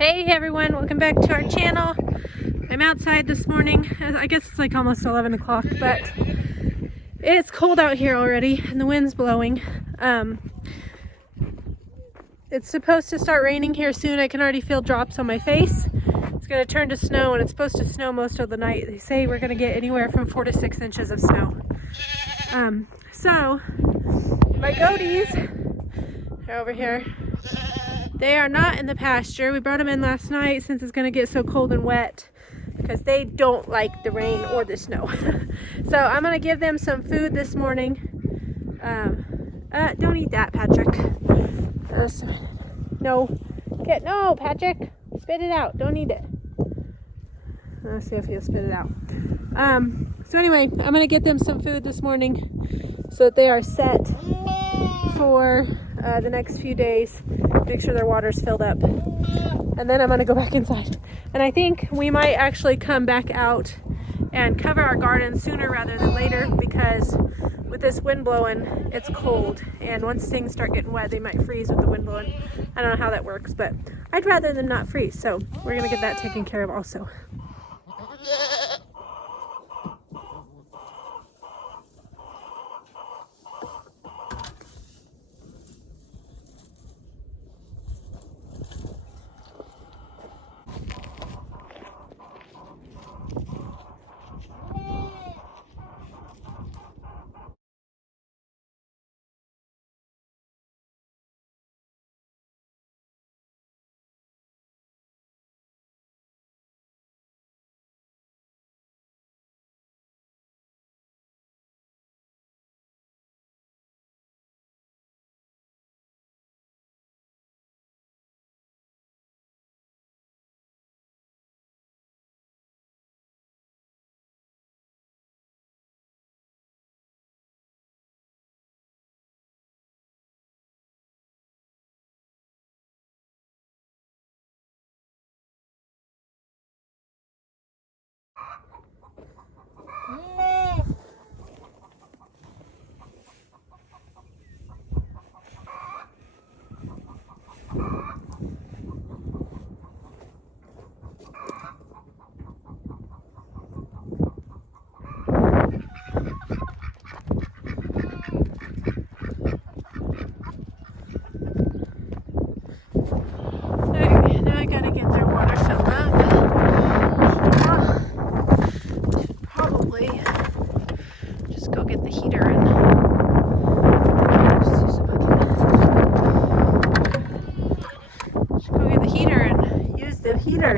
Hey everyone, welcome back to our channel. I'm outside this morning. I guess it's like almost 11 o'clock, but it's cold out here already and the wind's blowing. It's supposed to start raining here soon. I can already feel drops on my face. It's going to turn to snow, and it's supposed to snow most of the night. They say we're going to get anywhere from 4 to 6 inches of snow. So my goaties are over here. They are not in the pasture. We brought them in last night since it's going to get so cold and wet because they don't like the rain or the snow. So I'm going to give them some food this morning. Don't eat that, Patrick. No, Patrick, spit it out. Don't eat it. Let's see if he'll spit it out. So anyway, I'm going to get them some food this morning so that they are set for the next few days. Make sure their water's filled up. And then I'm going to go back inside. And I think we might actually come back out and cover our garden sooner rather than later, because with this wind blowing, it's cold. And once things start getting wet, they might freeze with the wind blowing. I don't know how that works, but I'd rather them not freeze. So we're going to get that taken care of also.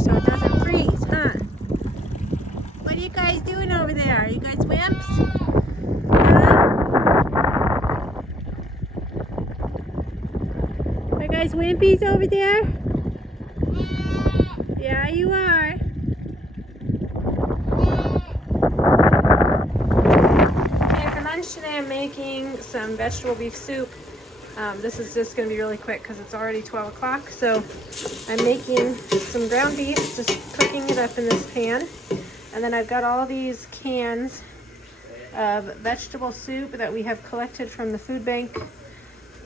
So it doesn't freeze, huh? What are you guys doing over there? Are you guys wimps? Huh? Are you guys wimpies over there? Yeah, you are. Okay, for lunch today I'm making some vegetable beef soup. This is just going to be really quick because it's already 12 o'clock. So I'm making some ground beef, just cooking it up in this pan. And then I've got all these cans of vegetable soup that we have collected from the food bank.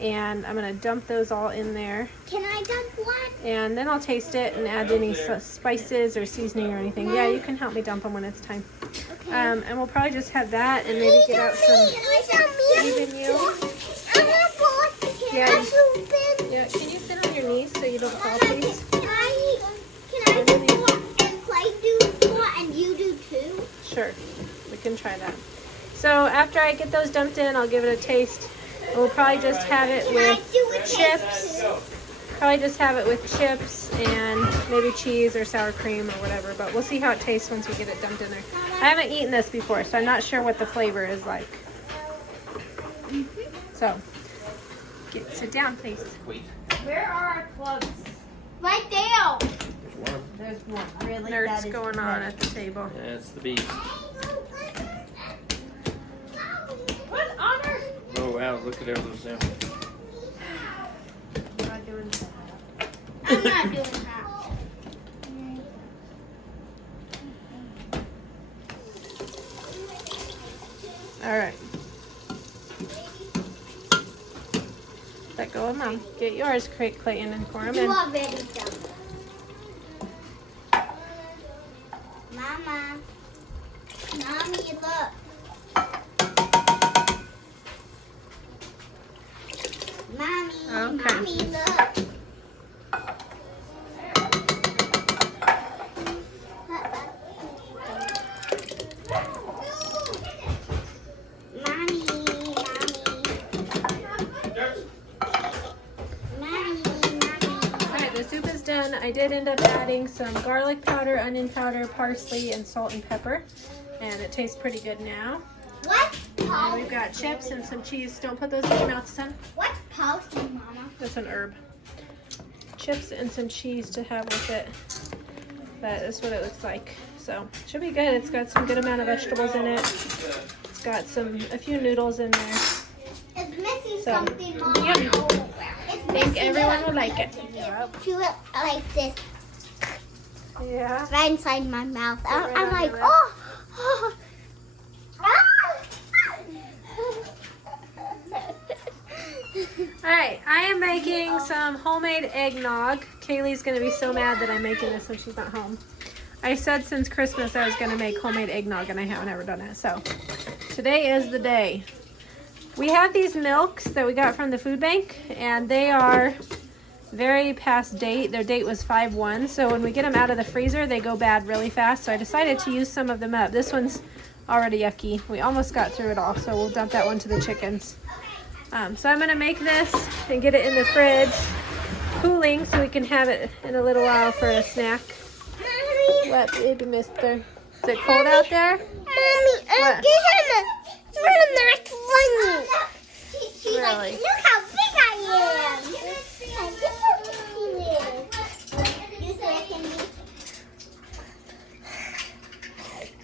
And I'm going to dump those all in there. Can I dump one? And then I'll taste it and add any spices or seasoning or anything. Yeah, you can help me dump them when it's time. Okay. And we'll probably just have that and maybe get out some even you. Yeah, can you sit on your knees so you don't fall, please? Can I do one and Clay do four and you do two? Sure, we can try that. So after I get those dumped in, I'll give it a taste. We'll probably just have it with chips. Probably just have it with chips and maybe cheese or sour cream or whatever. But we'll see how it tastes once we get it dumped in there. I haven't eaten this before, so I'm not sure what the flavor is like. So. Sit down, please. Wait. Where are our plugs? Right there. There's one. There's one. Really? Nerds going on at the table. Yeah, it's the beast. What honor? Oh wow, look at all those now. I'm not doing that. I'm not doing that. All right. Let go of Mom. Get yours, Clayton and Corum. You already done. done, I did end up adding some garlic powder, onion powder, parsley, and salt and pepper. And it tastes pretty good now. What? And we've got chips and some cheese. Don't put those in your mouth, son. What's parsley, Mama? That's an herb. Chips and some cheese to have with it. That is what it looks like. So, should be good. It's got some good amount of vegetables in it. It's got a few noodles in there. It's missing So, something, Mama. yum. It's I think everyone will like it. Chew it like this, Yeah. right inside my mouth. Right I'm on like, your lip. oh. Alright, I am making some homemade eggnog. Kaylee's going to be so mad that I'm making this when she's not home. I said since Christmas I was going to make homemade eggnog and I haven't ever done it. So, today is the day. We have these milks that we got from the food bank and they are very past date. Their date was 5/1, so when we get them out of the freezer they go bad really fast. So I decided to use some of them up. This one's already yucky. We almost got through it all, so we'll dump that one to the chickens. So I'm gonna make this and get it in the fridge cooling so we can have it in a little while for a snack. What, baby mister? Is it cold out there? Mommy, What? She's Really? like, look how big I am.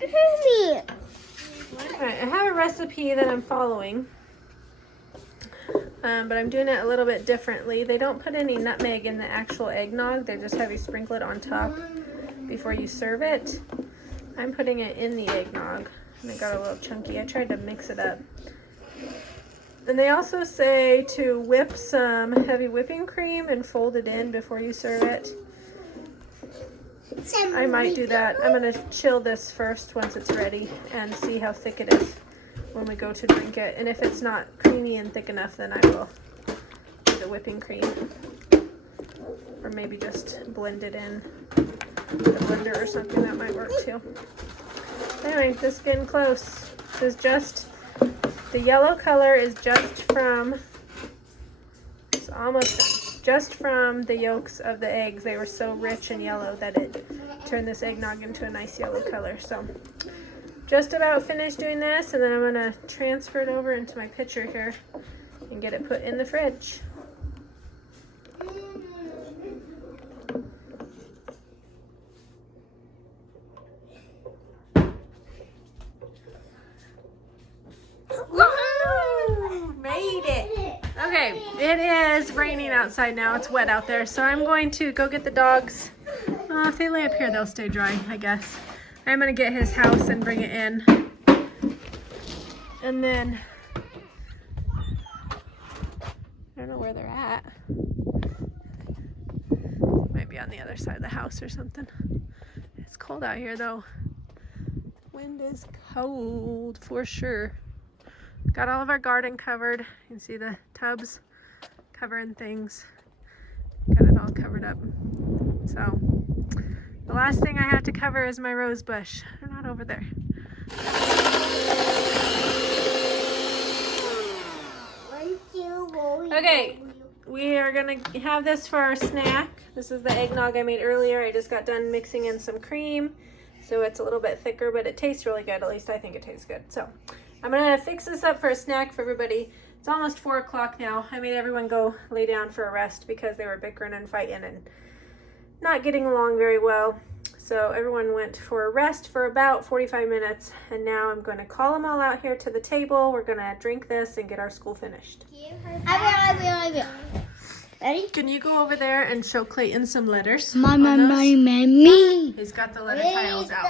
Mommy. Alright, I have a recipe that I'm following. But I'm doing it a little bit differently. They don't put any nutmeg in the actual eggnog. They just have you sprinkle it on top before you serve it. I'm putting it in the eggnog. And it got a little chunky. I tried to mix it up. And they also say to whip some heavy whipping cream and fold it in before you serve it. I might do that. I'm going to chill this first once it's ready and see how thick it is when we go to drink it. And if it's not creamy and thick enough, then I will do the whipping cream. Or maybe just blend it in the blender or something. That might work too. Anyway, this is getting close. This is just, the yellow color is just from, it's almost done. Just from the yolks of the eggs. They were so rich and yellow that it turned this eggnog into a nice yellow color. So just about finished doing this, and then I'm gonna transfer it over into my pitcher here and get it put in the fridge. Woohoo! Made it! Okay, it is raining outside now. It's wet out there, so I'm going to go get the dogs. If they lay up here, they'll stay dry, I guess. I'm going to get his house and bring it in. And then, I don't know where they're at. Might be on the other side of the house or something. It's cold out here, though. Wind is cold, for sure. Got all of our garden covered. You can see the tubs covering things. Got it all covered up. So, the last thing I have to cover is my rose bush. They're not over there. Okay, we are gonna have this for our snack. This is the eggnog I made earlier. I just got done mixing in some cream, so it's a little bit thicker, but it tastes really good. At least I think it tastes good. So I'm gonna fix this up for a snack for everybody. It's almost 4 o'clock now. I made everyone go lay down for a rest because they were bickering and fighting and not getting along very well. So everyone went for a rest for about 45 minutes, and now I'm going to call them all out here to the table. We're going to drink this and get our school finished. I will. Ready? Can you go over there and show Clayton some letters? Me. He's got the letter tiles out.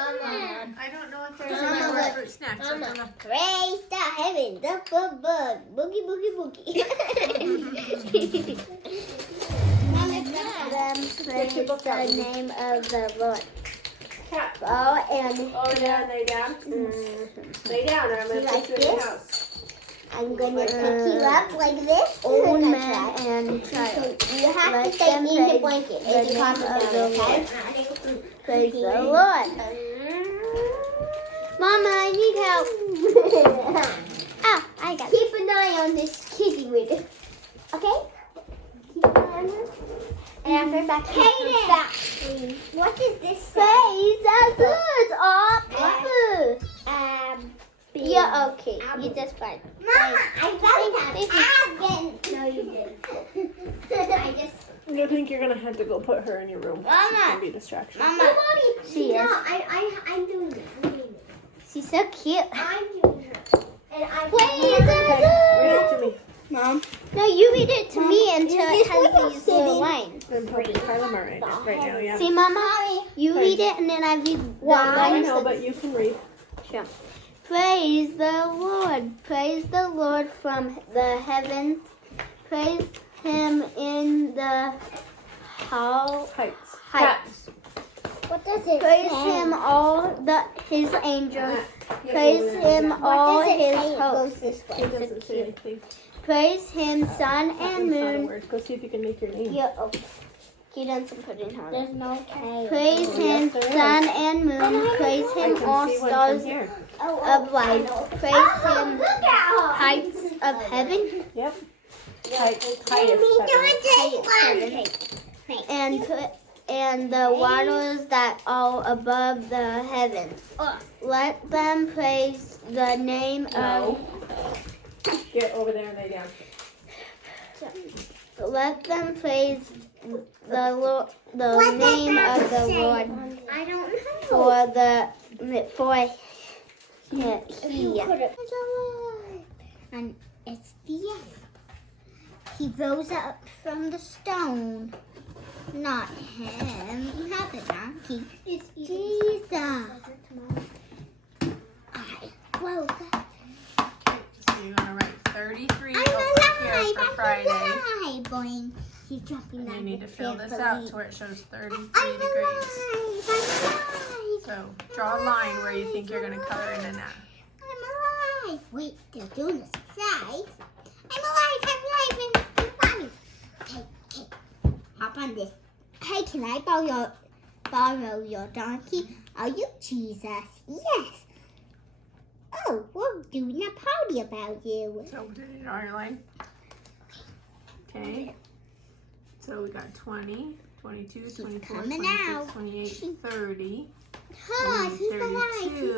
I don't know if there's any more fruit snacks. I don't know. Praise the heavens up above. Boogie, boogie, boogie. The name of the Lord. Cat. Oh, and Oh, yeah, lay down. Lay down, or I'm going to Like put you in the this? house. I'm going to pick you up like this. Old and man and child. You have Let to stay them in say the blanket. the If you name calm of down, the okay? Praise the Lord. Mama, I need help. Ah, I I got keep an eye on this kitty with okay? Keep an eye on her. And after that, back. What is this? Praise the Lord. Oh, Pepper. Yeah, okay. You just fine. Mama, I got that. No, you didn't. I just. I think you're gonna have to go put her in your room. Mama. It's gonna be a distraction. Mama, she is. I'm doing it. She's so cute. I'm doing it. And I'm Read it to me. Mom. No, you read it to me until it has these little lines. I'm probably Kyla Murray right now, yeah. See, Mama, you read it and then I read the I lines. know, but you can read. Sure. Praise the Lord. Praise the Lord from the heavens. Praise him in the heights. What does it Praise him all his angels. Praise him all his hosts. It doesn't say anything. Praise him, sun and It's not a moon. word. Go see if you can make your name. Yeah, okay. He doesn't put in her. There's no K. Praise Oh, him, yes, there is. sun and moon. Praise I him, can all see one stars from here. of light. Praise him, heights of heaven. Yep. Highest heaven. And the waters that are above the heavens. Let them praise the name of. Get over there and lay down. Let them praise the Lord, the name of the Lord. I don't know. For he. And it's the end. He rose up from the stone. Not him. You have it, donkey. It's Jesus. I woke up. So you're gonna write 33 I'm over here alive. for Friday. I'm alive. Boing. He's dropping And that. you need to fill this out to where it shows 33 I'm degrees. alive. I'm alive. So draw a line where you think you're gonna color in an at. I'm alive. Wait, they're doing this exercise. I'm alive. I'm alive. Okay. Hop on this. Hey, can I borrow your donkey? Are you Jesus? Yes. Oh, we're doing a party about you. So did you draw your line? Okay. So we got 20, 22, 24, coming 26, out. 28, 30. Huh, he's 32.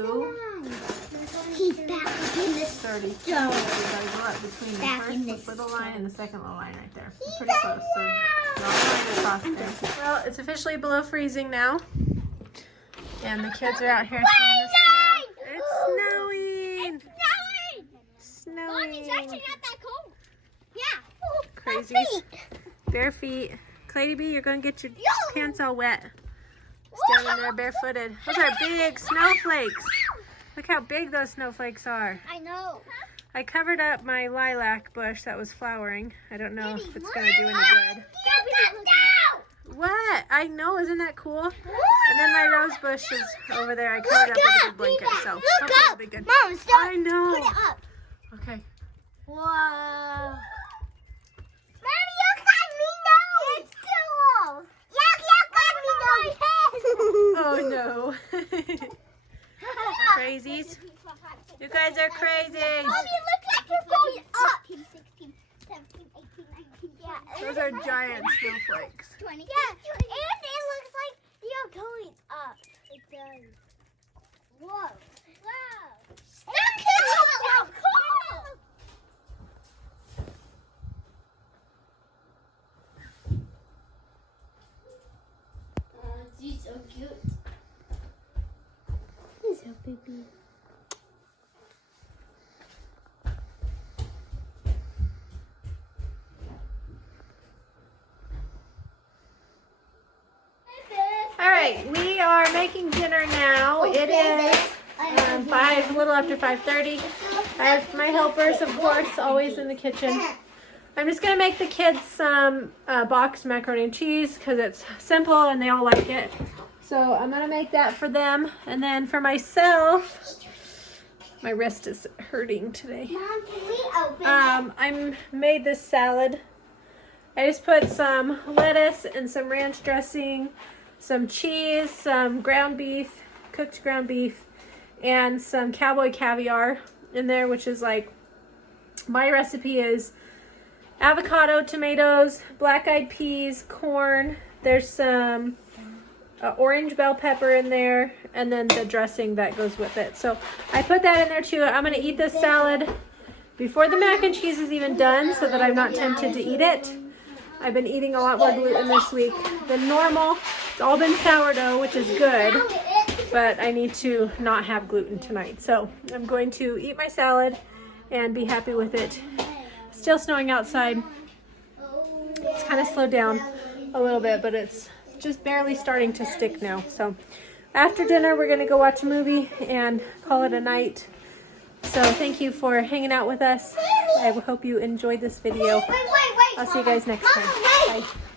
alive. He's back in the 32. So stone. we gotta go up between the Back in first the little line and the second little line right there. He's Pretty close. So draw a line across there. Well, it's officially below freezing now. And the kids are out here seeing the snow. It's snowing! Snowing! not that cold. Yeah. Crazies. Bare feet. Clady B, you're gonna get your pants all wet. Standing there barefooted. Those are big snowflakes. Look how big those snowflakes are. I know. I covered up my lilac bush that was flowering. I don't know if it's gonna do any good. What? I know, isn't that cool? And then my rose bush is over there. I covered up with a big blanket, so hopefully it'll be good. Mom, stop. I know. Put it up. Okay. Whoa. Mommy, look at me nose. It's cool. Look at me nose. Oh no. Crazies. You guys are crazy. Mommy, look like you're going up. 15, 16, 17, 18, 19. Yeah. Those are giant snowflakes. 20. Yeah. And it looks like you're going up. It does. Whoa. Wow. So cool. She's so cute. He's so baby. All right, we are making dinner now. It is a little after 5:30. I have my helpers, of course, always in the kitchen. I'm just gonna make the kids some boxed macaroni and cheese because it's simple and they all like it. So I'm gonna make that for them, and then for myself, my wrist is hurting today. Mom, can we open I made this salad. I just put some lettuce and some ranch dressing, some cheese, some ground beef, cooked ground beef, and some cowboy caviar in there, which is like My recipe is avocado, tomatoes, black-eyed peas, corn. There's some orange bell pepper in there, and then the dressing that goes with it. So I put that in there too. I'm gonna eat this salad before the mac and cheese is even done so that I'm not tempted to eat it. I've been eating a lot more gluten this week than normal. It's all been sourdough, which is good, but I need to not have gluten tonight. So I'm going to eat my salad and be happy with it. Still snowing outside. It's kind of slowed down a little bit, but it's just barely starting to stick now. So after dinner, we're gonna go watch a movie and call it a night. So thank you for hanging out with us. I hope you enjoyed this video. Wait. I'll see you guys next time. Mama, wait. Bye.